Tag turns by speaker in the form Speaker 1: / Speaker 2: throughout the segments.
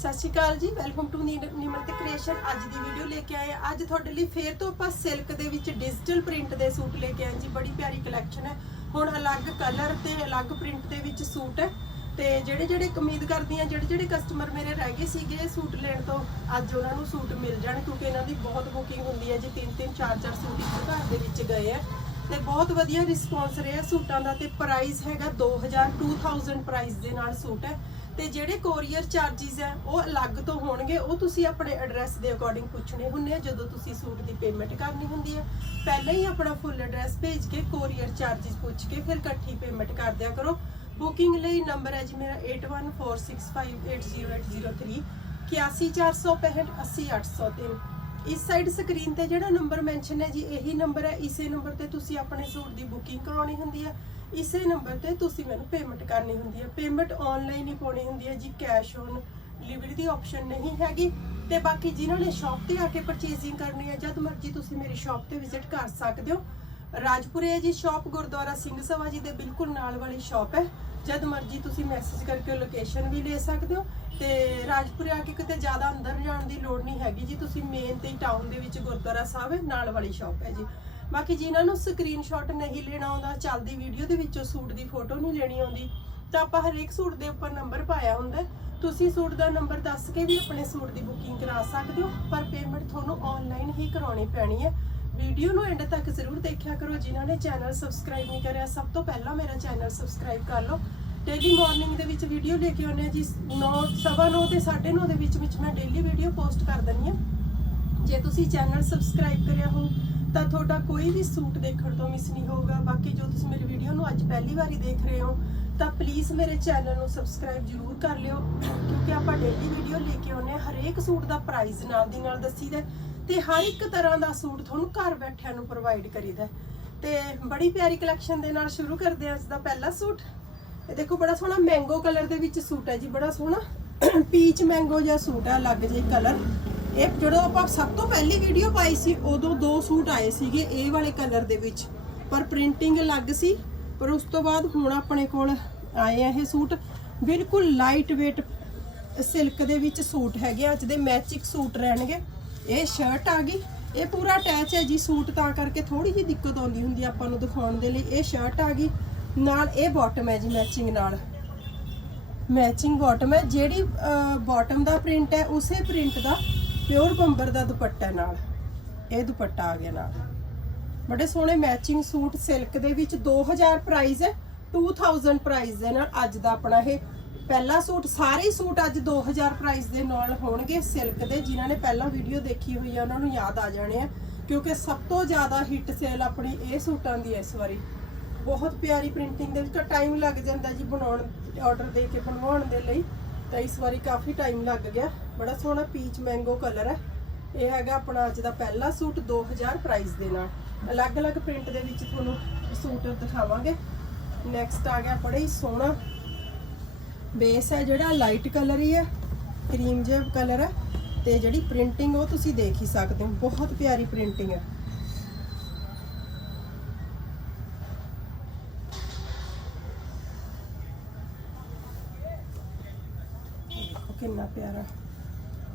Speaker 1: ਸਤਿ ਸ਼੍ਰੀ ਅਕਾਲ ਜੀ welcome to Nimrat creation ਅੱਜ ਦੀ ਵੀਡੀਓ ਲੈ ਕੇ ਆਏ ਅੱਜ ਤੁਹਾਡੇ ਲਈ ਫੇਰ ਤੋਂ ਆਪਾਂ ਸਿਲਕ ਦੇ ਵਿੱਚ ਡਿਜੀਟਲ ਪ੍ਰਿੰਟ ਦੇ ਸੂਟ ਲੈ ਕੇ ਆਏ ਜੀ। ਬੜੀ ਪਿਆਰੀ ਕਲੈਕਸ਼ਨ ਹੈ। ਹੁਣ ਅਲੱਗ ਕਲਰ ਤੇ ਅਲੱਗ ਪ੍ਰਿੰਟ ਦੇ ਵਿੱਚ ਸੂਟ ਹੈ। ਤੇ ਜਿਹੜੇ ਜਿਹੜੇ ਉਮੀਦ ਕਰਦੀ ਆ ਜਿਹੜੇ ਜਿਹੜੇ ਕਸਟਮਰ ਮੇਰੇ ਰਹਿ ਗਏ ਸੀਗੇ ਸੂਟ ਲੈਣ ਤੋਂ, ਅੱਜ ਉਹਨਾਂ ਨੂੰ ਸੂਟ ਮਿਲ ਜਾਣ, ਕਿਉਂਕਿ ਇਹਨਾਂ ਦੀ ਬਹੁਤ ਬੁਕਿੰਗ ਹੁੰਦੀ ਹੈ ਜੀ। ਤਿੰਨ ਤਿੰਨ, ਚਾਰ ਚਾਰ ਸੂਟ ਇੱਕ ਘਰ ਦੇ ਵਿੱਚ ਗਏ ਆ ਤੇ ਬਹੁਤ ਵਧੀਆ ਰਿਸਪੌਂਸ ਰਿਹਾ ਸੂਟਾਂ ਦਾ। ਤੇ ਪ੍ਰਾਈਸ ਹੈਗਾ 2000 2000 ਪ੍ਰਾਈਸ ਦੇ ਨਾਲ ਸੂਟ ਹੈ। ਤੇ ਜਿਹੜੇ ਕੋਰੀਅਰ ਚਾਰजेस ਹੈ ਉਹ ਅਲੱਗ ਤੋਂ ਹੋਣਗੇ, ਉਹ ਤੁਸੀਂ ਆਪਣੇ ਐਡਰੈਸ ਦੇ ਅਕੋਰਡਿੰਗ ਪੁੱਛਣੇ ਹੁੰਦੇ ਆ, ਜਦੋਂ ਤੁਸੀਂ ਸੂਟ ਦੀ ਪੇਮੈਂਟ ਕਰਨੀ ਹੁੰਦੀ ਹੈ ਪਹਿਲਾਂ ਹੀ ਆਪਣਾ ਫੁੱਲ ਐਡਰੈਸ ਭੇਜ ਕੇ ਕੋਰੀਅਰ ਚਾਰजेस ਪੁੱਛ ਕੇ ਫਿਰ ਇਕੱਠੀ ਪੇਮੈਂਟ ਕਰ ਦਿਆ ਕਰੋ। ਬੁਕਿੰਗ ਲਈ ਨੰਬਰ ਹੈ ਜੀ ਮੇਰਾ 8146580803 81465 80803 ਇਸ ਸਾਈਡ ਸਕਰੀਨ ਤੇ ਜਿਹੜਾ ਨੰਬਰ ਮੈਂਸ਼ਨ ਹੈ ਜੀ, ਇਹੀ ਨੰਬਰ ਹੈ। ਇਸੇ ਨੰਬਰ ਤੇ ਤੁਸੀਂ ਆਪਣੇ ਸੂਟ ਦੀ ਬੁਕਿੰਗ ਕਰਾਉਣੀ ਹੁੰਦੀ ਹੈ। ਇਸੇ ਨੰਬਰ ਤੇ ਤੁਸੀਂ ਮੈਨੂੰ ਪੇਮੈਂਟ ਕਰਨੀ ਹੁੰਦੀ ਹੈ। ਪੇਮੈਂਟ ਆਨਲਾਈਨ ਹੀ ਪਾਉਣੀ ਹੁੰਦੀ ਹੈ ਜੀ। ਕੈਸ਼ ਔਨ ਡਿਲੀਵਰੀ ਦੀ ਆਪਸ਼ਨ ਨਹੀਂ ਹੈਗੀ। ਤੇ ਬਾਕੀ ਜਿਨ੍ਹਾਂ ਨੇ ਸ਼ਾਪ ਤੇ ਆ ਕੇ ਪਰਚੇਜ਼ਿੰਗ ਕਰਨੀ ਹੈ, ਜਦ ਮਰਜ਼ੀ ਤੁਸੀਂ ਮੇਰੀ ਸ਼ਾਪ ਤੇ ਵਿਜ਼ਿਟ ਕਰ ਸਕਦੇ ਹੋ। ਰਾਜਪੁਰੇ ਜੀ ਸ਼ਾਪ ਗੁਰਦੁਆਰਾ ਸਿੰਘ ਸਭਾ ਜੀ ਦੇ ਬਿਲਕੁਲ ਨਾਲ ਵਾਲੀ ਸ਼ਾਪ ਹੈ। ਜਦ ਮਰਜ਼ੀ ਤੁਸੀਂ ਮੈਸੇਜ ਕਰਕੇ ਲੋਕੇਸ਼ਨ ਵੀ ਲੈ ਸਕਦੇ ਹੋ। ਤੇ ਰਾਜਪੁਰੇ ਆ ਕੇ ਕਿਤੇ ਜ਼ਿਆਦਾ ਅੰਦਰ ਜਾਣ ਦੀ ਲੋੜ ਨਹੀਂ ਹੈਗੀ ਜੀ। ਤੁਸੀਂ ਮੇਨ ਤੇ ਟਾਊਨ ਦੇ ਵਿੱਚ ਗੁਰਦੁਆਰਾ ਸਾਹਿਬ ਨਾਲ ਵਾਲੀ ਸ਼ਾਪ ਹੈ ਜੀ। ਬਾਕੀ ਜਿਨ੍ਹਾਂ ਨੂੰ ਸਕਰੀਨਸ਼ਾਟ ਨਹੀਂ ਲੈਣਾ ਆਉਂਦਾ, ਚੱਲਦੀ ਵੀਡੀਓ ਦੇ ਵਿੱਚੋਂ ਸੂਟ ਦੀ ਫੋਟੋ ਨਹੀਂ ਲੈਣੀ ਆਉਂਦੀ, ਤਾਂ ਆਪਾਂ ਹਰੇਕ ਸੂਟ ਦੇ ਉੱਪਰ ਨੰਬਰ ਪਾਇਆ ਹੁੰਦਾ ਤੁਸੀਂ ਸੂਟ ਦਾ ਨੰਬਰ ਦੱਸ ਕੇ ਵੀ ਆਪਣੇ ਸੂਟ ਦੀ ਬੁਕਿੰਗ ਕਰਾ ਸਕਦੇ ਹੋ, ਪਰ ਪੇਮੈਂਟ ਤੁਹਾਨੂੰ ਆਨਲਾਈਨ ਹੀ ਕਰਾਉਣੀ ਪੈਣੀ ਹੈ। ਵੀਡੀਓ ਨੂੰ ਐਂਡ ਤੱਕ ਜ਼ਰੂਰ ਦੇਖਿਆ ਕਰੋ, ਜਿਨ੍ਹਾਂ ਨੇ ਚੈਨਲ ਸਬਸਕ੍ਰਾਈਬ ਨਹੀਂ ਕਰਿਆ, ਸਭ ਤੋਂ ਪਹਿਲਾਂ ਮੇਰਾ ਚੈਨਲ ਸਬਸਕ੍ਰਾਈਬ ਕਰ ਲਓ। ਡੇਲੀ ਮਾਰਨਿੰਗ ਦੇ ਵਿੱਚ ਵੀਡੀਓ ਲੈ ਕੇ ਆਉਂਦੇ ਆ ਜੀ 9 9:30 ਤੇ 9:30 ਦੇ ਵਿੱਚ ਵਿੱਚ ਮੈਂ ਡੇਲੀ ਵੀਡੀਓ ਪੋਸਟ ਕਰ ਦਿੰਦੀ ਹਾਂ। ਜੇ ਤੁਸੀਂ ਚੈਨਲ ਸਬਸਕ੍ਰਾਈਬ ਕਰਿਆ ਹੋ, ਤਾਂ ਤੁਹਾਡਾ ਕੋਈ ਵੀ ਸੂਟ ਦੇਖਣ ਤੋਂ ਮਿਸ ਨਹੀਂ ਹੋਊਗਾ। ਬਾਕੀ ਜੋ ਤੁਸੀਂ ਮੇਰੀ ਵੀਡੀਓ ਨੂੰ ਅੱਜ ਪਹਿਲੀ ਵਾਰੀ ਦੇਖ ਰਹੇ ਹੋ, ਤਾਂ ਪਲੀਜ਼ ਮੇਰੇ ਚੈਨਲ ਨੂੰ ਸਬਸਕ੍ਰਾਈਬ ਜ਼ਰੂਰ ਕਰ ਲਿਓ। ਕਿਉਂਕਿ ਆਪਾਂ ਡੇਲੀ ਵੀਡੀਓ ਲੈ ਕੇ ਆਉਂਦੇ ਹਾਂ, ਹਰੇਕ ਸੂਟ ਦਾ ਪ੍ਰਾਈਸ ਨਾਲ ਦੀ ਨਾਲ ਦੱਸੀਦਾ ਤੇ ਹਰ ਇੱਕ ਤਰ੍ਹਾਂ ਦਾ ਸੂਟ ਤੁਹਾਨੂੰ ਘਰ ਬੈਠਿਆਂ ਨੂੰ ਪ੍ਰੋਵਾਈਡ ਕਰੀਦਾ ਤੇ ਬੜੀ ਪਿਆਰੀ ਕਲੈਕਸ਼ਨ ਦੇ ਨਾਲ ਸ਼ੁਰੂ ਕਰਦੇ ਹਾਂ ਅੱਜ ਦਾ ਪਹਿਲਾ ਸੂਟ। ਇਹ ਦੇਖੋ ਬੜਾ ਸੋਹਣਾ ਮੈਂਗੋ ਕਲਰ ਦੇ ਵਿੱਚ ਸੂਟ ਹੈ ਜੀ, ਬੜਾ ਸੋਹਣਾ ਪੀਚ ਮੈਂਗੋ ਜਿਹਾ ਸੂਟ ਹੈ ਅਲੱਗ ਜੇ ਕਲਰ ਇਹ ਜਦੋਂ ਆਪਾਂ ਸਭ ਤੋਂ ਪਹਿਲੀ ਵੀਡੀਓ ਪਾਈ ਸੀ, ਉਦੋਂ ਦੋ ਸੂਟ ਆਏ ਸੀਗੇ ਇਹ ਵਾਲੇ ਕਲਰ ਦੇ ਵਿੱਚ। ਪਰ ਪ੍ਰਿੰਟਿੰਗ ਅਲੱਗ ਸੀ, ਪਰ ਉਸ ਤੋਂ ਬਾਅਦ ਹੁਣ ਆਪਣੇ ਕੋਲ ਆਏ ਆ ਇਹ ਸੂਟ। ਬਿਲਕੁਲ ਲਾਈਟ weight ਸਿਲਕ ਦੇ ਵਿੱਚ ਸੂਟ ਹੈਗੇ ਅੱਜ ਦੇ ਮੈਚਿਕ ਸੂਟ ਰਹਿਣਗੇ। ਇਹ ਸ਼ਰਟ ਆ ਗਈ, ਇਹ ਪੂਰਾ ਅਟੈਚ ਹੈ ਜੀ ਸੂਟ, ਤਾਂ ਕਰਕੇ ਥੋੜੀ ਜਿਹੀ ਦਿੱਕਤ ਆਉਂਦੀ ਹੁੰਦੀ ਆਪਾਂ ਨੂੰ ਦਿਖਾਉਣ ਦੇ ਲਈ। ਇਹ ਸ਼ਰਟ ਆ ਗਈ ਨਾਲ ਇਹ ਬਾਟਮ ਹੈ ਜੀ ਮੈਚਿੰਗ ਨਾਲ। ਮੈਚਿੰਗ ਬਾਟਮ ਹੈ, ਜਿਹੜੀ ਬਾਟਮ ਦਾ ਪ੍ਰਿੰਟ ਹੈ, ਉਸੇ ਪ੍ਰਿੰਟ ਦਾ ਪਿਓਰ ਬੰਬਰ ਦਾ ਦੁਪੱਟਾ ਨਾਲ। ਇਹ ਦੁਪੱਟਾ ਆ ਗਿਆ ਨਾਲ। ਬੜੇ ਸੋਹਣੇ ਮੈਚਿੰਗ ਸੂਟ ਸਿਲਕ ਦੇ ਵਿੱਚ 2000 ਪ੍ਰਾਈਸ ਹੈ 2000 ਪ੍ਰਾਈਸ ਦੇ ਨਾਲ ਅੱਜ ਦਾ ਆਪਣਾ ਇਹ ਪਹਿਲਾ ਸੂਟ, ਸਾਰੇ ਸੂਟ ਅੱਜ 2000 ਪ੍ਰਾਈਸ ਦੇ ਨਾਲ ਹੋਣਗੇ ਸਿਲਕ ਦੇ, ਜਿਨ੍ਹਾਂ ਨੇ ਪਹਿਲਾਂ ਵੀਡੀਓ ਦੇਖੀ ਹੋਈ ਹੈ ਉਹਨਾਂ ਨੂੰ ਯਾਦ ਆ ਜਾਣੇ ਆ, ਕਿਉਂਕਿ ਸਭ ਤੋਂ ਜ਼ਿਆਦਾ ਹਿੱਟ ਸੇਲ ਆਪਣੀ ਇਹ ਸੂਟਾਂ ਦੀ ਇਸ ਵਾਰੀ। ਬਹੁਤ ਪਿਆਰੀ ਪ੍ਰਿੰਟਿੰਗ ਦੇ ਵਿੱਚ ਤਾਂ ਟਾਈਮ ਲੱਗ ਜਾਂਦਾ ਜੀ ਬਣਾਉਣ ਆਰਡਰ ਦੇ ਕੇ ਬਣਵਾਉਣ ਦੇ ਲਈ। ਤਾਂ ਇਸ ਵਾਰੀ ਕਾਫੀ ਟਾਈਮ ਲੱਗ ਗਿਆ। ਬੜਾ ਸੋਹਣਾ ਪੀਚ ਮੈਂਗੋ ਕਲਰ ਹੈ। ਇਹ ਹੈਗਾ ਆਪਣਾ ਅੱਜ ਦਾ ਪਹਿਲਾ ਸੂਟ 2000 ਪ੍ਰਾਈਸ ਦੇ ਨਾਲ। ਅਲੱਗ-ਅਲੱਗ ਪ੍ਰਿੰਟ ਦੇ ਵਿੱਚ ਤੁਹਾਨੂੰ ਸੂਟ ਦਿਖਾਵਾਂਗੇ। ਨੈਕਸਟ ਆ ਗਿਆ ਬੜਾ ਹੀ ਸੋਹਣਾ ਬੇਸ ਹੈ ਜਿਹੜਾ ਲਾਈਟ ਕਲਰ ਹੀ ਹੈ ਕਰੀਮ ਜਿਹਾ ਕਲਰ ਹੈ। ਤੇ ਜਿਹੜੀ ਪ੍ਰਿੰਟਿੰਗ ਉਹ ਤੁਸੀਂ ਦੇਖ ਹੀ ਸਕਦੇ ਹੋ। ਬਹੁਤ ਪਿਆਰੀ ਪ੍ਰਿੰਟਿੰਗ ਹੈ ਦੇਖੋ ਕਿੰਨਾ ਪਿਆਰਾ।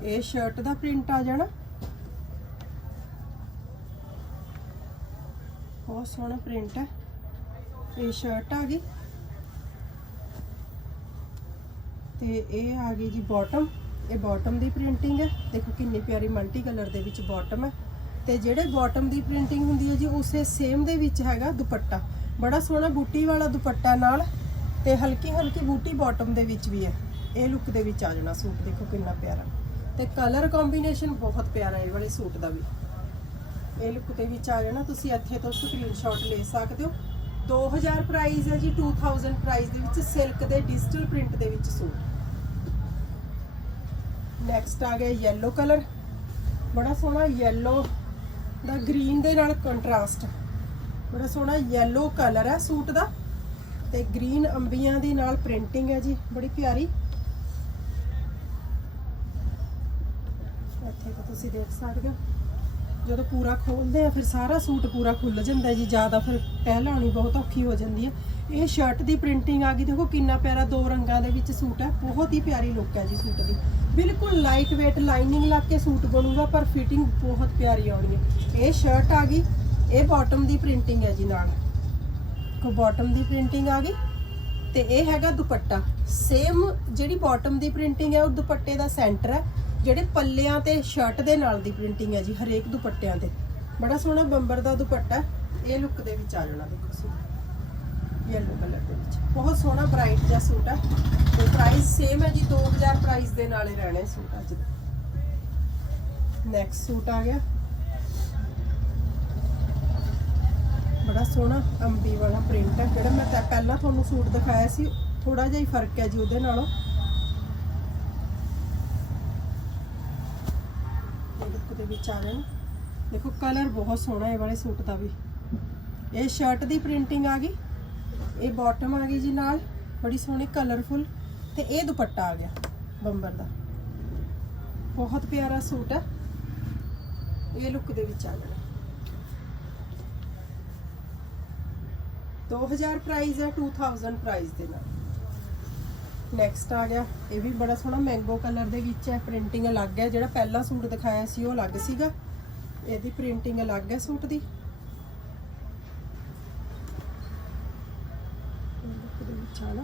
Speaker 1: ਇਹ ਸ਼ਰਟ ਦਾ ਪ੍ਰਿੰਟ ਆ ਜਾਣਾ। ਬਹੁਤ ਸੋਹਣਾ ਪ੍ਰਿੰਟ ਹੈ। ਇਹ ਸ਼ਰਟ ਆ ਗਈ। ਤੇ ਇਹ ਆ ਗਈ ਜੀ ਬਾਟਮ ਇਹ ਬਾਟਮ ਦੀ ਪ੍ਰਿੰਟਿੰਗ ਹੈ। ਦੇਖੋ ਕਿੰਨੀ ਪਿਆਰੀ ਮਲਟੀ ਕਲਰ ਦੇ ਵਿੱਚ ਬਾਟਮ ਹੈ। ਤੇ ਜਿਹੜੇ ਬਾਟਮ ਦੀ ਪ੍ਰਿੰਟਿੰਗ ਹੁੰਦੀ ਹੈ ਜੀ, ਉਸੇ ਸੇਮ ਦੇ ਵਿੱਚ ਹੈਗਾ ਦੁਪੱਟਾ। ਬੜਾ ਸੋਹਣਾ ਬੂਟੀ ਵਾਲਾ ਦੁਪੱਟਾ ਨਾਲ ਤੇ ਹਲਕੀ ਹਲਕੀ ਬੂਟੀ ਬਾਟਮ ਦੇ ਵਿੱਚ ਵੀ ਹੈ। ਇਹ ਲੁੱਕ ਦੇ ਵਿੱਚ ਆ ਜਾਣਾ ਸੂਟ ਦੇਖੋ ਕਿੰਨਾ ਪਿਆਰਾ। ਤੇ ਕਲਰ ਕੰਬੀਨੇਸ਼ਨ ਬਹੁਤ ਪਿਆਰਾ ਇਹ ਵਾਲੇ ਸੂਟ ਦਾ ਵੀ। ਇਹ ਲੁੱਕ ਦੇ ਵਿੱਚ ਆ ਜਾਣਾ, ਤੁਸੀਂ ਇੱਥੇ ਤੋਂ ਸਕਰੀਨਸ਼ਾਟ ਲੈ ਸਕਦੇ ਹੋ। 2000 ਪ੍ਰਾਈਸ ਹੈ ਜੀ 2000 ਪ੍ਰਾਈਸ ਦੇ ਵਿੱਚ ਸਿਲਕ ਦੇ ਡਿਜੀਟਲ ਪ੍ਰਿੰਟ ਦੇ ਵਿੱਚ ਸੂਟ। ਨੈਕਸਟ ਆ ਗਿਆ yellow ਕਲਰ ਬੜਾ ਸੋਹਣਾ yellow ਦਾ ਗ੍ਰੀਨ ਦੇ ਨਾਲ ਕੰਟਰਾਸਟ ਬੜਾ ਸੋਹਣਾ yellow ਕਲਰ ਹੈ ਸੂਟ ਦਾ। ਤੇ ਗ੍ਰੀਨ ਅੰਬੀਆਂ ਦੇ ਨਾਲ ਪ੍ਰਿੰਟਿੰਗ ਹੈ ਜੀ, ਬੜੀ ਪਿਆਰੀ। ਇੱਥੇ ਤਾਂ ਤੁਸੀਂ ਦੇਖ ਸਕਦੇ ਹੋ। ਜਦੋਂ ਪੂਰਾ ਖੋਲਦੇ ਆ, ਫਿਰ ਸਾਰਾ ਸੂਟ ਪੂਰਾ ਖੁੱਲ ਜਾਂਦਾ ਜੀ। ਜ਼ਿਆਦਾ ਫਿਰ ਤਹਿ ਲਾਉਣੀ ਬਹੁਤ ਔਖੀ ਹੋ ਜਾਂਦੀ ਹੈ ਇਹ ਸ਼ਰਟ ਦੀ ਪ੍ਰਿੰਟਿੰਗ ਆ ਗਈ। ਦੇਖੋ ਕਿੰਨਾ ਪਿਆਰਾ ਦੋ ਰੰਗਾਂ ਦੇ ਵਿੱਚ ਸੂਟ ਹੈ ਬਹੁਤ ਹੀ ਪਿਆਰੀ ਲੁੱਕ ਹੈ ਜੀ ਸੂਟ ਦੀ। ਬਿਲਕੁਲ ਲਾਈਟ weight ਲਾਈਨਿੰਗ ਲਾ ਕੇ ਸੂਟ ਬਣੂਗਾ, ਪਰ ਫਿਟਿੰਗ ਬਹੁਤ ਪਿਆਰੀ ਆਉਣੀ ਹੈ ਇਹ ਸ਼ਰਟ ਆ ਗਈ। ਇਹ ਬਾਟਮ ਦੀ ਪ੍ਰਿੰਟਿੰਗ ਹੈ ਜੀ ਨਾਲ। ਕੋ ਬਾਟਮ ਦੀ ਪ੍ਰਿੰਟਿੰਗ ਆ ਗਈ ਤੇ ਇਹ ਹੈਗਾ ਦੁਪੱਟਾ। ਸੇਮ ਜਿਹੜੀ ਬਾਟਮ ਦੀ ਪ੍ਰਿੰਟਿੰਗ ਹੈ ਉਹ ਦੁਪੱਟੇ ਦਾ ਸੈਂਟਰ ਹੈ ਜਿਹੜੇ ਪੱਲਿਆਂ ਤੇ ਸ਼ਰਟ ਦੇ ਨਾਲ ਦੀ ਪ੍ਰਿੰਟਿੰਗ ਹੈ ਜੀ, ਹਰੇਕ ਦੁਪੱਟਿਆਂ ਤੇ। ਬੜਾ ਸੋਹਣਾ ਬੰਬਰ ਦਾ ਦੁਪੱਟਾ। ਇਹ ਲੁੱਕ ਦੇ ਵਿੱਚ ਆ ਜਾਣਾ ਦੇਖੋ ਸੂਟ ਯੈਲੋ ਕਲਰ ਦੇ ਵਿੱਚ। ਬਹੁਤ ਸੋਹਣਾ ਬ੍ਰਾਈਟ ਜਿਹਾ ਸੂਟ ਹੈ। ਤੇ ਪ੍ਰਾਈਸ ਸੇਮ ਹੈ ਜੀ 2000 ਪ੍ਰਾਈਸ ਦੇ ਨਾਲ ਹੀ ਰਹਿਣਾ ਸੂਟ ਅੱਜ ਨੈਕਸਟ ਸੂਟ ਆ ਗਿਆ। ਬੜਾ ਸੋਹਣਾ ਅੰਬੀ ਵਾਲਾ ਪ੍ਰਿੰਟ ਹੈ। ਜਿਹੜਾ ਮੈਂ ਪਹਿਲਾਂ ਤੁਹਾਨੂੰ ਸੂਟ ਦਿਖਾਇਆ ਸੀ ਥੋੜਾ ਜਿਹਾ ਹੀ ਫ਼ਰਕ ਹੈ ਜੀ ਉਹਦੇ ਨਾਲੋਂ ਇਹ ਲੁੱਕ ਦੇ ਵਿੱਚ ਆ ਜਾਣਾ ਦੇਖੋ ਕਲਰ ਬਹੁਤ ਸੋਹਣਾ ਹੈ ਵਾਲੇ ਸੂਟ ਦਾ ਵੀ। ਇਹ ਸ਼ਰਟ ਦੀ ਪ੍ਰਿੰਟਿੰਗ ਆ ਗਈ। ਇਹ ਬਾਟਮ ਆ ਗਈ ਜੀ ਨਾਲ। ਬੜੀ ਸੋਹਣੀ ਕਲਰਫੁਲ ਤੇ ਇਹ ਦੁਪੱਟਾ ਆ ਗਿਆ, ਬੰਬਰ ਦਾ। ਬਹੁਤ ਪਿਆਰਾ ਸੂਟ ਹੈ ਇਹ ਲੁੱਕ ਦੇ ਵਿੱਚ ਆ ਜਾਣਾ 2000 ਪ੍ਰਾਈਸ ਹੈ 2000 ਪ੍ਰਾਈਸ ਦੇ ਨਾਲ। ਨੈਕਸਟ ਆ ਗਿਆ। ਇਹ ਵੀ ਬੜਾ ਸੋਹਣਾ ਮੈਂਗੋ ਕਲਰ ਦੇ ਵਿੱਚ ਹੈ। ਪ੍ਰਿੰਟਿੰਗ ਅਲੱਗ ਹੈ। ਜਿਹੜਾ ਪਹਿਲਾ ਸੂਟ ਦਿਖਾਇਆ ਸੀ, ਉਹ ਅਲੱਗ ਸੀਗਾ। ਇਹਦੀ ਪ੍ਰਿੰਟਿੰਗ ਅਲੱਗ ਹੈ ਸੂਟ ਦੀ। ਇਹ ਆ ਨਾ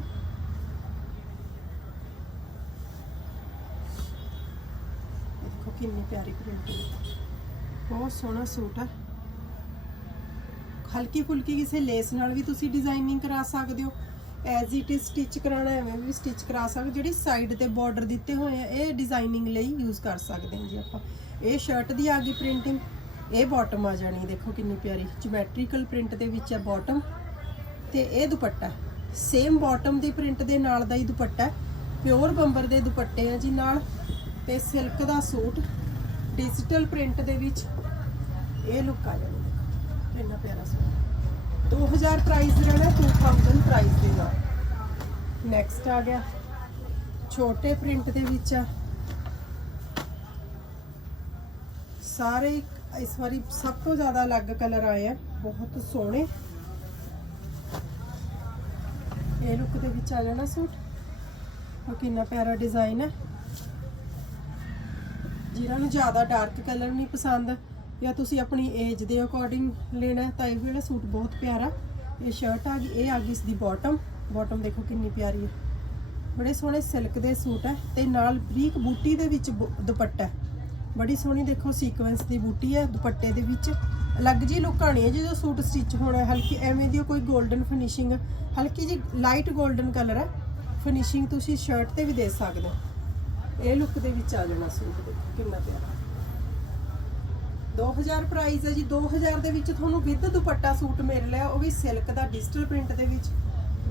Speaker 1: ਦੇਖੋ ਕਿੰਨੀ ਪਿਆਰੀ ਪ੍ਰਿੰਟਿੰਗ ਬਹੁਤ ਸੋਹਣਾ ਸੂਟ ਹੈ। ਹਲਕੀ ਫੁਲਕੀ ਕਿਸੇ ਲੇਸ ਨਾਲ ਵੀ ਤੁਸੀਂ ਡਿਜ਼ਾਈਨਿੰਗ ਕਰਾ ਸਕਦੇ ਹੋ। ਐਜ਼ ਇਟ ਇਜ਼ ਸਟਿਚ ਕਰਾਣਾ ਐਵੇਂ ਵੀ ਸਟਿਚ ਕਰਾ ਸਕਦੇ, ਜਿਹੜੀ ਸਾਈਡ ਤੇ ਬਾਰਡਰ ਦਿੱਤੇ ਹੋਏ ਆ, ਇਹ ਡਿਜ਼ਾਈਨਿੰਗ ਲਈ ਯੂਜ਼ ਕਰ ਸਕਦੇ ਹਾਂ ਜੀ ਆਪਾਂ। ਇਹ ਸ਼ਰਟ ਦੀ ਆ ਗਈ ਪ੍ਰਿੰਟਿੰਗ ਇਹ ਬਾਟਮ ਆ ਜਾਣੀ, ਦੇਖੋ ਕਿੰਨੀ ਪਿਆਰੀ ਜਿਓਮੈਟ੍ਰੀਕਲ ਪ੍ਰਿੰਟ ਦੇ ਵਿੱਚ ਹੈ ਬਾਟਮ ਤੇ ਇਹ ਦੁਪੱਟਾ। ਸੇਮ ਬਾਟਮ ਦੀ ਪ੍ਰਿੰਟ ਦੇ ਨਾਲ ਦਾ ਹੀ ਦੁਪੱਟਾ ਪਿਓਰ ਬੰਬਰ ਦੇ ਦੁਪੱਟੇ ਆ ਜੀ ਨਾਲ, ਤੇ ਸਿਲਕ ਦਾ ਸੂਟ ਡਿਜੀਟਲ ਪ੍ਰਿੰਟ ਦੇ ਵਿੱਚ, ਇਹ ਲੁੱਕ ਆ ਜਾਣੀ, ਦੇਖੋ ਇੰਨਾ ਪਿਆਰਾ ਸੂਟ। 2000 ਪ੍ਰਾਈਸ ਰਹਿਣਾ 2000 ਨੈਕਸਟ ਆ ਗਿਆ। ਛੋਟੇ ਪ੍ਰਿੰਟ ਦੇ ਵਿੱਚ ਆ। ਸਾਰੇ ਇਸ ਵਾਰੀ ਸਭ ਤੋਂ ਜ਼ਿਆਦਾ ਅਲੱਗ ਕਲਰ ਆਏ ਆ। ਬਹੁਤ ਸੋਹਣੇ। ਇਹ ਲੁੱਕ ਦੇ ਵਿੱਚ ਆ ਜਾਣਾ ਸੂਟ। ਉਹ ਕਿੰਨਾ ਪਿਆਰਾ ਡਿਜ਼ਾਈਨ ਹੈ ਜਿਨ੍ਹਾਂ ਨੂੰ ਜ਼ਿਆਦਾ ਡਾਰਕ ਕਲਰ ਨਹੀਂ ਪਸੰਦ, ਜਾਂ ਤੁਸੀਂ ਆਪਣੀ ਏਜ ਦੇ ਅਕੋਰਡਿੰਗ ਲੈਣਾ, ਤਾਂ ਇਹ ਵਾਲਾ ਸੂਟ ਬਹੁਤ ਪਿਆਰਾ। ਇਹ ਸ਼ਰਟ ਆ ਗਈ, ਇਹ ਆ ਗਈ ਇਸ ਦੀ ਬਾਟਮ ਬਾਟਮ ਦੇਖੋ ਕਿੰਨੀ ਪਿਆਰੀ ਹੈ। ਬੜੇ ਸੋਹਣੇ ਸਿਲਕ ਦੇ ਸੂਟ ਹੈ ਤੇ ਨਾਲ ਬਰੀਕ ਬੂਟੀ ਦੇ ਵਿੱਚ ਬੁ- ਦੁਪੱਟਾ ਹੈ। ਬੜੀ ਸੋਹਣੀ ਦੇਖੋ ਸੀਕੁਐਂਸ ਦੀ ਬੂਟੀ ਹੈ ਦੁਪੱਟੇ ਦੇ ਵਿੱਚ। ਅਲੱਗ ਜੀ ਲੁੱਕ ਆਣੀ ਹੈ ਜਦੋਂ ਸੂਟ ਸਟਿਚ ਹੋਣਾ ਹਲਕੀ ਐਵੇਂ ਦੀ ਕੋਈ 골ਡਨ ਫਿਨਿਸ਼ਿੰਗ ਹਲਕੀ ਜੀ ਲਾਈਟ 골ਡਨ ਕਲਰ ਹੈ। ਫਿਨਿਸ਼ਿੰਗ ਤੁਸੀਂ ਸ਼ਰਟ ਤੇ ਵੀ ਦੇ ਸਕਦੇ ਹੋ। ਇਹ ਲੁੱਕ ਦੇ ਵਿੱਚ ਆ ਜਾਣਾ ਸੂਟ ਦੇਖੋ ਕਿੰਨਾ ਪਿਆਰਾ। 2000 ਪ੍ਰਾਈਸ ਹੈ ਜੀ। 2000 ਦੇ ਵਿੱਚ ਤੁਹਾਨੂੰ ਵਿਦ ਦੁਪੱਟਾ ਸੂਟ ਮਿਲ ਰਿਹਾ। ਉਹ ਵੀ ਸਿਲਕ ਦਾ ਡਿਜੀਟਲ ਪ੍ਰਿੰਟ ਦੇ ਵਿੱਚ।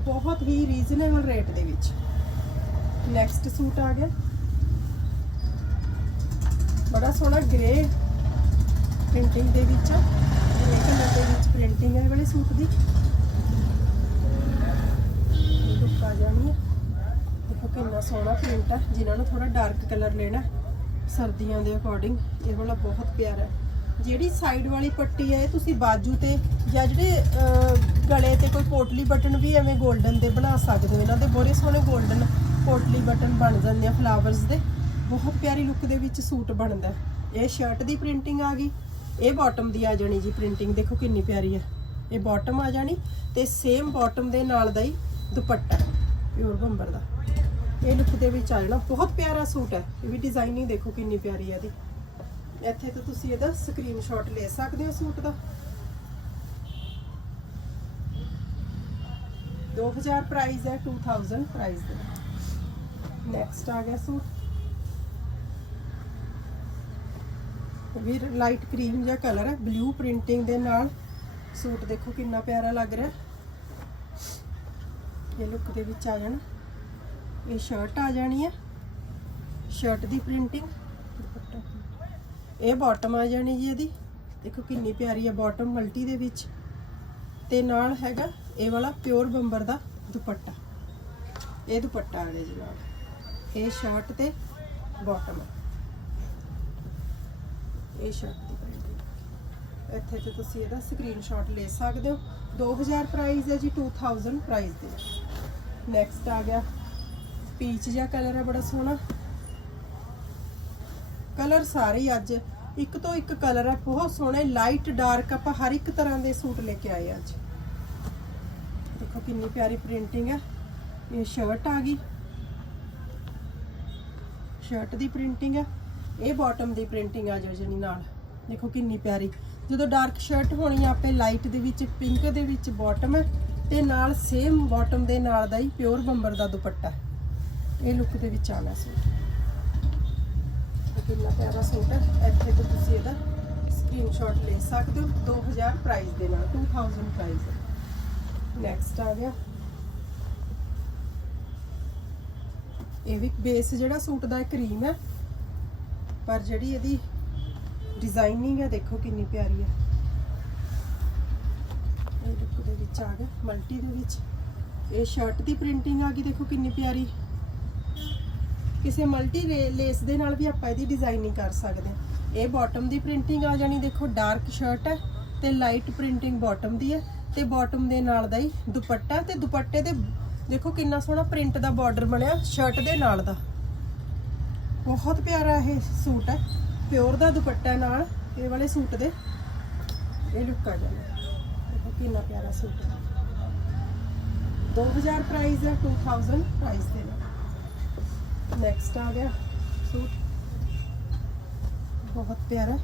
Speaker 1: ਬਹੁਤ ਹੀ ਰੀਜ਼ਨੇਬਲ ਰੇਟ ਦੇ ਵਿੱਚ। ਨੈਕਸਟ ਸੂਟ ਆ ਗਿਆ। ਬੜਾ ਸੋਹਣਾ ਗ੍ਰੇ ਪ੍ਰਿੰਟਿੰਗ ਦੇ ਵਿੱਚ ਗ੍ਰੇ ਕਲਰ ਦੇ ਵਿੱਚ ਪ੍ਰਿੰਟਿੰਗ ਹੈ ਇਹ ਵਾਲੇ ਸੂਟ ਦੀ। ਲੁੱਕ ਆ ਜਾਣੀ ਹੈ ਦੇਖੋ ਕਿੰਨਾ ਸੋਹਣਾ ਪ੍ਰਿੰਟ ਹੈ ਜਿਨ੍ਹਾਂ ਨੂੰ ਥੋੜਾ ਡਾਰਕ ਕਲਰ ਲੈਣਾ ਸਰਦੀਆਂ ਦੇ ਅਕੋਰਡਿੰਗ ਇਹ ਵਾਲਾ ਬਹੁਤ ਪਿਆਰਾ ਹੈ। ਜਿਹੜੀ ਸਾਈਡ ਵਾਲੀ ਪੱਟੀ ਹੈ, ਇਹ ਤੁਸੀਂ ਬਾਜੂ ਤੇ ਜਾਂ ਜਿਹੜੇ ਗਲੇ ਤੇ ਕੋਈ ਪੋਟਲੀ ਬਟਨ ਵੀ ਐਵੇਂ 골ਡਨ ਦੇ ਬਣਾ ਸਕਦੇ ਹੋ। ਇਹਨਾਂ ਦੇ ਬੜੇ ਸੋਹਣੇ 골ਡਨ ਪੋਟਲੀ ਬਟਨ ਬਣ ਜਾਂਦੇ ਆ ਫਲਾਵਰਸ ਦੇ। ਬਹੁਤ ਪਿਆਰੀ ਲੁੱਕ ਦੇ ਵਿੱਚ ਸੂਟ ਬਣਦਾ ਇਹ ਸ਼ਰਟ ਦੀ ਪ੍ਰਿੰਟਿੰਗ ਆ ਗਈ। ਇਹ ਬਾਟਮ ਦੀ ਆ ਜਾਣੀ ਜੀ ਪ੍ਰਿੰਟਿੰਗ ਦੇਖੋ ਕਿੰਨੀ ਪਿਆਰੀ ਹੈ। ਇਹ ਬਾਟਮ ਆ ਜਾਣੀ ਤੇ ਸੇਮ ਬਾਟਮ ਦੇ ਨਾਲ ਦਾ ਹੀ ਦੁਪੱਟਾ ਪਿਓਰ ਬੰਬਰ ਦਾ। ਇਹ ਲੁੱਕ ਦੇ ਵਿੱਚ ਆ ਜਾਣਾ। ਬਹੁਤ ਪਿਆਰਾ ਸੂਟ ਹੈ। ਇਹ ਵੀ ਡਿਜ਼ਾਈਨਿੰਗ ਦੇਖੋ ਕਿੰਨੀ ਪਿਆਰੀ ਹੈ ਇਹਦੀ। ਇੱਥੇ ਤੋਂ ਤੁਸੀਂ ਇਹਦਾ ਸਕਰੀਨਸ਼ਾਟ ਲੈ ਸਕਦੇ ਹੋ ਸੂਟ ਦਾ। 2000 ਪ੍ਰਾਈਸ ਹੈ 2000 ਪ੍ਰਾਈਸ ਦਾ ਨੈਕਸਟ ਆ ਗਿਆ ਸੂਟ। ਵੀ ਲਾਈਟ ਕਰੀਮ ਜਿਹਾ ਕਲਰ ਹੈ ਬਲੂ ਪ੍ਰਿੰਟਿੰਗ ਦੇ ਨਾਲ। ਸੂਟ ਦੇਖੋ ਕਿੰਨਾ ਪਿਆਰਾ ਲੱਗ ਰਿਹਾ। ਇਹ ਲੁੱਕ ਦੇ ਵਿੱਚ ਆ ਜਾਣਾ। ਇਹ ਸ਼ਰਟ ਆ ਜਾਣੀ ਹੈ। ਸ਼ਰਟ ਦੀ ਪ੍ਰਿੰਟਿੰਗ ਇਹ ਬਾਟਮ ਆ ਜਾਣੀ ਜੀ ਇਹਦੀ। ਦੇਖੋ ਕਿੰਨੀ ਪਿਆਰੀ ਹੈ ਬਾਟਮ ਮਲਟੀ ਦੇ ਵਿੱਚ। ਤੇ ਨਾਲ ਹੈਗਾ ਇਹ ਵਾਲਾ ਪਿਓਰ ਬੰਬਰ ਦਾ ਦੁਪੱਟਾ। ਇਹ ਦੁਪੱਟਾ ਆ ਗਿਆ ਜੀ ਨਾਲ। ਇਹ ਸ਼ਰਟ ਤੇ ਬਾਟਮ ਇਹ ਸ਼ਰਟ ਦੀ ਪ੍ਰਿੰਟਿੰਗ ਇੱਥੇ ਤੇ ਤੁਸੀਂ ਇਹਦਾ ਸਕਰੀਨਸ਼ਾਟ ਲੈ ਸਕਦੇ ਹੋ। 2000 ਪ੍ਰਾਈਸ ਹੈ ਜੀ 2000 ਪ੍ਰਾਈਸ ਦੇ ਨੈਕਸਟ ਆ ਗਿਆ। ਪੀਚ ਜਿਹਾ ਕਲਰ ਹੈ ਬੜਾ ਸੋਹਣਾ। ਕਲਰ ਸਾਰੇ ਅੱਜ ਇੱਕ ਤੋਂ ਇੱਕ ਕਲਰ ਹੈ ਬਹੁਤ ਸੋਹਣੇ ਲਾਈਟ ਡਾਰਕ ਆਪਾਂ ਹਰ ਇੱਕ ਤਰ੍ਹਾਂ ਦੇ ਸੂਟ ਲੈ ਕੇ ਆਏ ਅੱਜ। ਦੇਖੋ ਕਿੰਨੀ ਪਿਆਰੀ ਪ੍ਰਿੰਟਿੰਗ ਹੈ ਇਹ ਸ਼ਰਟ ਆ ਗਈ। ਸ਼ਰਟ ਦੀ ਪ੍ਰਿੰਟਿੰਗ ਹੈ ਇਹ ਬਾਟਮ ਦੀ ਪ੍ਰਿੰਟਿੰਗ ਆ ਜਾਓ ਜਣੀ ਨਾਲ। ਦੇਖੋ ਕਿੰਨੀ ਪਿਆਰੀ। ਜਦੋਂ ਡਾਰਕ ਸ਼ਰਟ ਹੋਣੀ ਆ, ਆਪੇ ਲਾਈਟ ਦੇ ਵਿੱਚ ਪਿੰਕ ਦੇ ਵਿੱਚ ਬਾਟਮ ਹੈ ਤੇ ਨਾਲ ਸੇਮ ਬਾਟਮ ਦੇ ਨਾਲ ਦਾ ਹੀ ਪਿਓਰ ਬੰਬਰ ਦਾ ਦੁਪੱਟਾ। ਇਹ ਲੁੱਕ ਦੇ ਵਿੱਚ ਆਣਾ ਸੂਟ। ਕਿੰਨਾ ਪਿਆਰਾ ਸੂਟ ਹੈ। ਇੱਥੇ ਤੋਂ ਤੁਸੀਂ ਇਹਦਾ ਸਕਰੀਨਸ਼ਾਟ ਲੈ ਸਕਦੇ ਹੋ। 2000 ਪ੍ਰਾਈਸ ਦੇ ਨਾਲ 2000 ਪ੍ਰਾਈਸ ਹੈ ਨੈਕਸਟ ਆ ਗਿਆ। ਇਹ ਵੀ ਬੇਸ ਜਿਹੜਾ ਸੂਟ ਦਾ ਕਰੀਮ ਹੈ। ਪਰ ਜਿਹੜੀ ਇਹਦੀ ਡਿਜ਼ਾਈਨਿੰਗ ਹੈ, ਦੇਖੋ ਕਿੰਨੀ ਪਿਆਰੀ ਹੈ। ਇਹ ਲੁੱਕ ਦੇ ਵਿੱਚ ਆ ਗਿਆ ਮਲਟੀ ਦੇ ਵਿੱਚ। ਇਹ ਸ਼ਰਟ ਦੀ ਪ੍ਰਿੰਟਿੰਗ ਆ ਗਈ, ਦੇਖੋ ਕਿੰਨੀ ਪਿਆਰੀ। ਕਿਸੇ ਮਲਟੀ ਲੇਸ ਦੇ ਨਾਲ ਵੀ ਆਪਾਂ ਇਹਦੀ ਡਿਜ਼ਾਈਨਿੰਗ ਕਰ ਸਕਦੇ ਹਾਂ। ਇਹ ਬਾਟਮ ਦੀ ਪ੍ਰਿੰਟਿੰਗ ਆ ਜਾਣੀ, ਦੇਖੋ ਡਾਰਕ ਸ਼ਰਟ ਹੈ ਤੇ ਲਾਈਟ ਪ੍ਰਿੰਟਿੰਗ ਬਾਟਮ ਦੀ ਹੈ ਤੇ ਬਾਟਮ ਦੇ ਨਾਲ ਦਾ ਹੀ ਦੁਪੱਟਾ ਤੇ ਦੁਪੱਟੇ ਦੇ, ਦੇਖੋ ਕਿੰਨਾ ਸੋਹਣਾ ਪ੍ਰਿੰਟ ਦਾ ਬਾਰਡਰ ਬਣਿਆ ਸ਼ਰਟ ਦੇ ਨਾਲ ਦਾ। ਬਹੁਤ ਪਿਆਰਾ ਇਹ ਸੂਟ ਹੈ ਪਿਓਰ ਦਾ ਦੁਪੱਟਾ ਨਾਲ ਇਹ ਵਾਲੇ ਸੂਟ ਦੇ। ਇਹ ਲੁੱਕ ਆ ਜਾਂਦਾ ਦੇਖੋ ਕਿੰਨਾ ਪਿਆਰਾ ਸੂਟ ਹੈ। 2000 ਪ੍ਰਾਈਸ ਹੈ 2000 ਪ੍ਰਾਈਸ ਦੇ ਨਾਲ ਨੈਕਸਟ ਆ ਗਿਆ। ਸੂਟ। ਬਹੁਤ ਪਿਆਰਾ।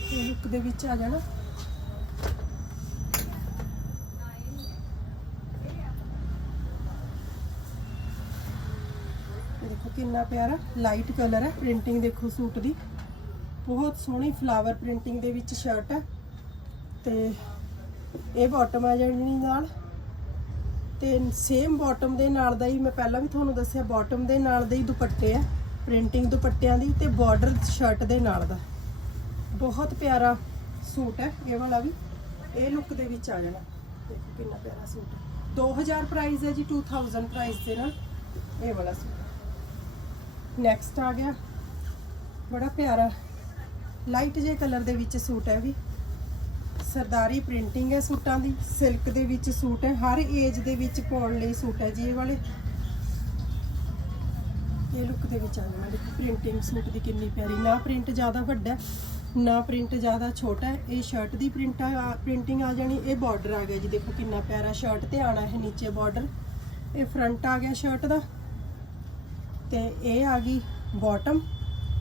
Speaker 1: ਇਹ ਲੁੱਕ ਦੇ ਵਿੱਚ ਆ ਜਾਣਾ। ਦੇਖੋ ਕਿੰਨਾ ਪਿਆਰਾ। ਲਾਈਟ ਕਲਰ ਹੈ। ਪ੍ਰਿੰਟਿੰਗ ਦੇਖੋ ਸੂਟ ਦੀ। ਬਹੁਤ ਸੋਹਣੀ ਫਲਾਵਰ ਪ੍ਰਿੰਟਿੰਗ ਦੇ ਵਿੱਚ ਸ਼ਰਟ ਹੈ। ਤੇ ਇਹ ਬਾਟਮ ਆ ਜਾਣੀ ਨਾਲ। ਤੇ ਸੇਮ ਬਾਟਮ ਦੇ ਨਾਲ ਦਾ ਹੀ ਮੈਂ ਪਹਿਲਾਂ ਵੀ ਤੁਹਾਨੂੰ ਦੱਸਿਆ ਬਾਟਮ ਦੇ ਨਾਲ ਦੇ ਹੀ ਦੁਪੱਟੇ ਆ ਪ੍ਰਿੰਟਿੰਗ ਦੁਪੱਟਿਆਂ ਦੀ ਤੇ ਬਾਰਡਰ ਸ਼ਰਟ ਦੇ ਨਾਲ ਦਾ। ਬਹੁਤ ਪਿਆਰਾ ਸੂਟ ਹੈ, ਇਹ ਵਾਲਾ ਵੀ। ਇਹ ਲੁੱਕ ਦੇ ਵਿੱਚ ਆ ਜਾਣਾ। ਦੇਖੋ ਕਿੰਨਾ ਪਿਆਰਾ ਸੂਟ ਹੈ। 2000 ਪ੍ਰਾਈਸ ਹੈ ਜੀ 2000 ਪ੍ਰਾਈਸ ਦੇ ਨਾਲ। ਇਹ ਵਾਲਾ ਸੂਟ ਨੈਕਸਟ ਆ ਗਿਆ। ਬੜਾ ਪਿਆਰਾ ਲਾਈਟ ਜੇ ਕਲਰ ਦੇ ਵਿੱਚ ਸੂਟ ਹੈ ਵੀ। ਸਰਦਾਰੀ ਪ੍ਰਿੰਟਿੰਗ ਹੈ ਸੂਟਾਂ ਦੀ, ਸਿਲਕ ਦੇ ਵਿੱਚ ਸੂਟ ਹੈ, ਹਰ ਏਜ ਦੇ ਵਿੱਚ ਪਾਉਣ ਲਈ ਸੂਟ ਹੈ ਜੀ ਇਹ ਵਾਲੇ। ਇਹ ਲੁੱਕ ਦੇ ਵਿੱਚ ਆ ਜਾਣਾ ਦੇਖੋ ਪ੍ਰਿੰਟਿੰਗ ਸੂਟ ਦੀ ਕਿੰਨੀ ਪਿਆਰੀ, ਨਾ ਪ੍ਰਿੰਟ ਜ਼ਿਆਦਾ ਵੱਡਾ ਨਾ ਪ੍ਰਿੰਟ ਜ਼ਿਆਦਾ ਛੋਟਾ ਇਹ ਸ਼ਰਟ ਦੀ ਪ੍ਰਿੰਟ ਪ੍ਰਿੰਟਿੰਗ ਆ ਜਾਣੀ, ਇਹ ਬਾਰਡਰ ਆ ਗਿਆ ਜੀ, ਦੇਖੋ ਕਿੰਨਾ ਪਿਆਰਾ ਸ਼ਰਟ ਤੇ ਆਣਾ ਹੈ ਨੀਚੇ ਬਾਰਡਰ ਇਹ ਫਰੰਟ ਆ ਗਿਆ ਸ਼ਰਟ ਦਾ, ਤੇ ਇਹ ਆ ਗਈ ਬਾਟਮ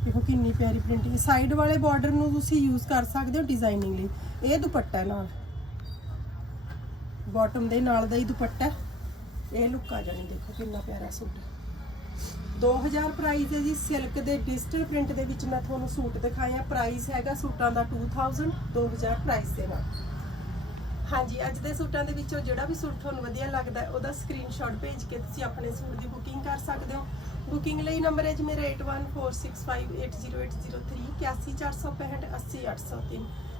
Speaker 1: ਦੇਖੋ ਕਿੰਨੀ ਪਿਆਰੀ ਪ੍ਰਿੰਟਿੰਗ ਸਾਈਡ ਵਾਲੇ ਬਾਰਡਰ ਨੂੰ ਤੁਸੀਂ ਯੂਜ਼ ਕਰ ਸਕਦੇ ਹੋ ਡਿਜ਼ਾਈਨਿੰਗ ਲਈ। ਇਹ ਦੁਪੱਟਾ ਹੈ ਨਾਲ। ਬਾਟਮ ਦੇ ਨਾਲ ਦਾ ਹੀ ਦੁਪੱਟਾ ਹੈ। ਇਹ ਲੁੱਕ ਆ ਜਾਣੀ, ਦੇਖੋ ਕਿੰਨਾ ਪਿਆਰਾ ਸੂਟ ਹੈ। 2000 ਪ੍ਰਾਈਸ ਹੈ ਜੀ ਸਿਲਕ ਦੇ ਡਿਜੀਟਲ ਪ੍ਰਿੰਟ ਦੇ ਵਿੱਚ ਮੈਂ ਤੁਹਾਨੂੰ ਸੂਟ ਦਿਖਾਇਆ। ਪ੍ਰਾਈਸ ਹੈਗਾ ਸੂਟਾਂ ਦਾ 2000 2000 ਪ੍ਰਾਈਸ ਦੇ ਨਾਲ। ਹਾਂਜੀ, ਅੱਜ ਦੇ ਸੂਟਾਂ ਦੇ ਵਿੱਚੋਂ ਜਿਹੜਾ ਵੀ ਸੂਟ ਤੁਹਾਨੂੰ ਵਧੀਆ ਲੱਗਦਾ ਉਹਦਾ ਸਕਰੀਨਸ਼ਾਟ ਭੇਜ ਕੇ ਤੁਸੀਂ ਆਪਣੇ ਸੂਟ ਦੀ ਬੁਕਿੰਗ ਕਰ ਸਕਦੇ ਹੋ। ਬੁਕਿੰਗ ਲਈ ਨੰਬਰ ਹੈ ਜੀ ਮੇਰਾ 8146580803 81465 80803